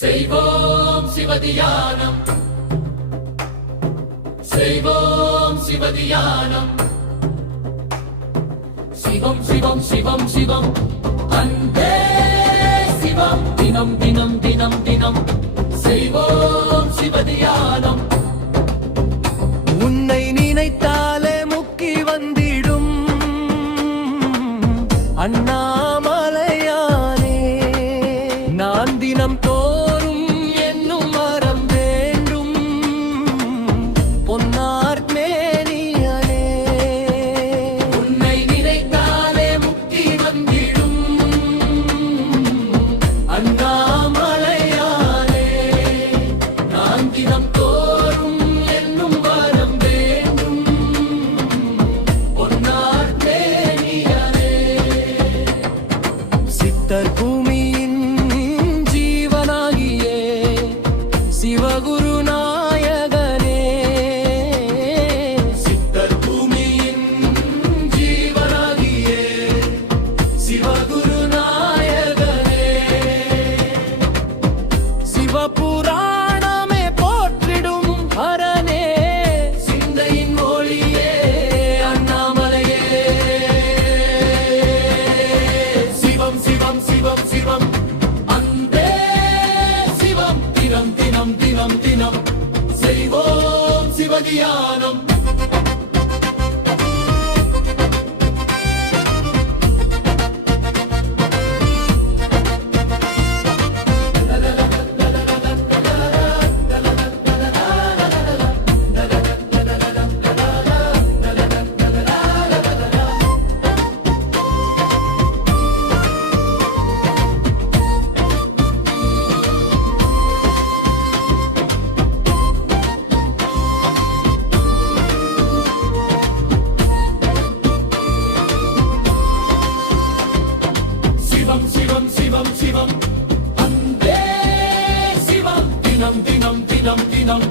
செய்வோம் சிவதியானம், செய்வோம் சிவதியானம். சிவம் சிவம் சிவம் சிவம் அன்பே சிவம். தினம் தினம் தினம் தினம் செய்வோம் சிவதியானம். உன்னை நினைத்தாலே முக்கி வந்திடும் அண்ணாமலையானே. நான் தினம் தோறும் என்னும் மரம் வேண்டும் பொன்னார் மேனியனே. உன்னை நினைத்தாலே முக்தி வந்திடும் அண்ணாமலையானே. நான் தினம் தோறும் என்னும் வரம் வேண்டும் பொன்னார் மேனியனே. சித்தர் பூமியின் ஜீவனாகியே சிவகுரு நாயகனே. சித்தர் பூமியின் ஜீவனாகியே சிவகுரு நாயகனே. சிவபுராணமே போற்றிடும் ஹரனே. சிந்தையின் மொழியே அண்ணாமலையே. சிவம் சிவம் சிவம் சிவம் அன்பே சிவம். தினம் தினம் தினம் தினம் செய்வோம் சிவதியானம். சிவம் சிவம் சிவம் சிவம் அன்பே சிவம். தினம் தினம் தினம் தினம்